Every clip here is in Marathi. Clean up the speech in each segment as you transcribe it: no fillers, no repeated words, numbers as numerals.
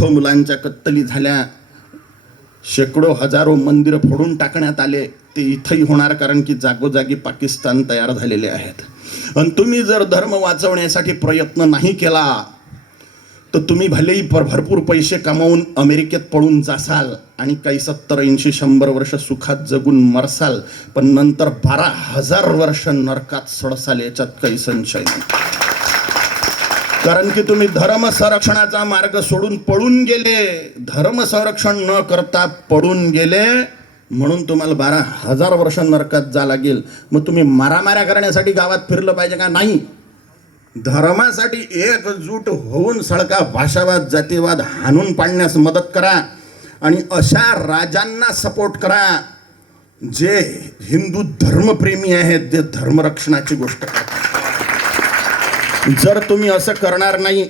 लाखो मुलांच्या कत्तली झाल्या, शेकडो हजारो मंदिरं फोडून टाकण्यात आले. ते इथंही होणार, कारण की जागोजागी पाकिस्तान तयार झालेले आहेत. आणि तुम्ही जर धर्म वाचवण्यासाठी प्रयत्न नाही केला तर तुम्ही भलेही भरपूर पैसे कमावून अमेरिकेत पळून जासाल आणि काही 70-80-100 वर्ष सुखात जगून मरसाल, पण नंतर 12,000 वर्ष नरकात सडसाल, याच्यात काही संशय नाही. कारण की तुम्ही धर्म संरक्षणाचा मार्ग सोडून पळून गेले, धर्म संरक्षण न करता पळून गेले, म्हणून तुम्हाला 12,000 वर्ष नरकात जा लागेल. मग तुम्ही मारामाऱ्या करण्यासाठी गावात फिरलं पाहिजे का? नाही. धर्मासाठी एकजूट होऊन सळका भाषावाद जातीवाद हाणून पाडण्यास मदत करा आणि अशा राजांना सपोर्ट करा जे हिंदू धर्मप्रेमी आहेत, जे धर्मरक्षणाची गोष्ट करतात. जर तुम्ही असं करणार नाही,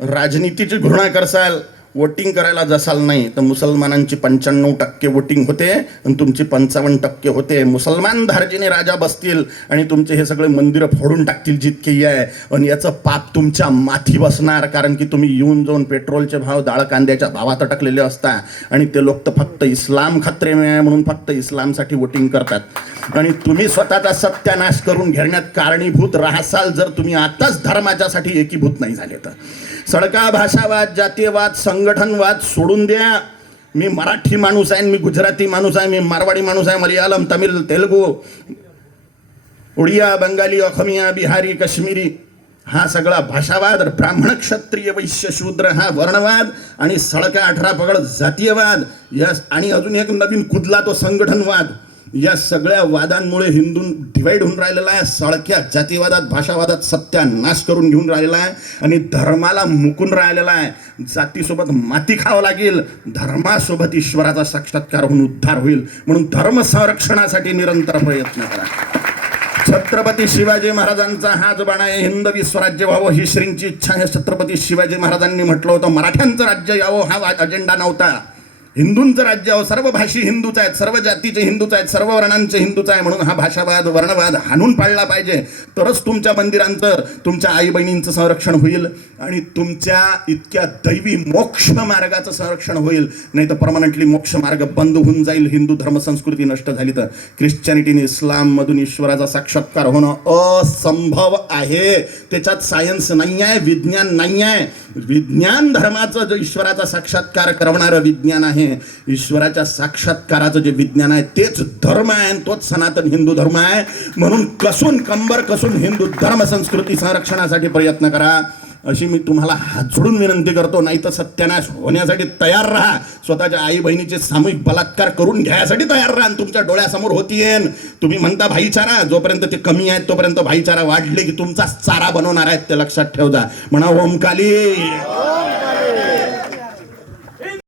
राजनीतीची घृणा करसाल, वोटिंग करायला जसाल नाही, तर मुसलमानांची 95% वोटिंग होते आणि तुमची 55% होते. मुसलमान धार्जिने राजा बसतील आणि तुमचे हे सगळे मंदिरं फोडून टाकतील जितकेही आहे, आणि याचं पाप तुमच्या माथी बसणार. कारण की तुम्ही येऊन जाऊन पेट्रोलचे भाव, डाळ कांद्याच्या भावात अटकलेले असता आणि ते लोक तर फक्त इस्लाम खत्रे में आहे म्हणून फक्त इस्लामसाठी वोटिंग करतात. आणि तुम्ही स्वतःचा सत्यानाश करून घेण्यात कारणीभूत राहसाल जर तुम्ही आताच धर्माच्यासाठी एकीभूत नाही झाले तर. सडका भाषावाद, जातीयवाद, संघटनवाद सोडून द्या. मी मराठी माणूस आहे, मी गुजराती माणूस आहे, मी मारवाडी माणूस आहे, मल्याळम, तमिळ, तेलुगू, उडिया, बंगाली, अखमिया, बिहारी, काश्मीरी, हा सगळा भाषावाद, ब्राह्मण, क्षत्रिय, वैश्य, शूद्र हा वर्णवाद, आणि सडका 18 पगड जातीयवाद, या आणि अजून एक नवीन कुदला तो संघटनवाद. या सगळ्या वादांमुळे हिंदू डिवाइड होऊन राहिलेला आहे. सळक्या जातीवादात, भाषावादात सत्यानाश करून घेऊन राहिलेला आहे आणि धर्माला मुकून राहिलेला आहे. जातीसोबत माती खावं लागेल, धर्मासोबत ईश्वराचा साक्षात्कार होऊन उद्धार होईल. म्हणून धर्म संरक्षणासाठी निरंतर प्रयत्न करा. छत्रपती शिवाजी महाराजांचा हाच बाणा आहे, हिंदवी स्वराज्य व्हावं ही श्रींची इच्छा आहे. छत्रपती शिवाजी महाराजांनी म्हटलं होतं, मराठ्यांचं राज्य यावं हा अजेंडा नव्हता, हिंदूंचं राज्य आहे. सर्व भाषी हिंदूच आहेत, सर्व जातीचे हिंदूच आहेत, सर्व वर्णांचे हिंदूच आहे. म्हणून हा भाषावाद, वर्णवाद हाणून पाडला पाहिजे, तरच तुमच्या मंदिरांचं, तुमच्या आई बहिणींचं संरक्षण होईल आणि तुमच्या इतक्या दैवी मोक्ष मार्गाचं संरक्षण होईल. नाही तर परमनंटली मोक्ष मार्ग बंद होऊन जाईल. हिंदू धर्मसंस्कृती नष्ट झाली तर ख्रिश्चॅनिटीने, इस्लाममधून ईश्वराचा साक्षात्कार होणं असंभव आहे. त्याच्यात सायन्स नाही आहे, विज्ञान नाही आहे. विज्ञान धर्माचं जो ईश्वराचा साक्षात्कार करणारं विज्ञान आहे, ईश्वराच्या साक्षात्काराचं जे विज्ञान आहे तेच धर्म आहे, तोच सनातन हिंदू धर्म आहे. म्हणून कसून कंबर कसून हिंदू धर्म संस्कृती संरक्षणासाठी प्रयत्न करा, अशी मी तुम्हाला हात जोडून विनंती करतो. नाही तर सत्यानाश होण्यासाठी तयार राहा. स्वतःच्या आई बहिणीचे सामूहिक बलात्कार करून घ्यायसाठी तयार राहा. तुमच्या डोळ्यासमोर होतीये. तुम्ही म्हणता भाईचारा, जोपर्यंत ते कमी आहेत तोपर्यंत भाईचारा वाढले की तुमचा चारा बनवणार आहेत, ते लक्षात ठेव जा. म्हणा ओम काली.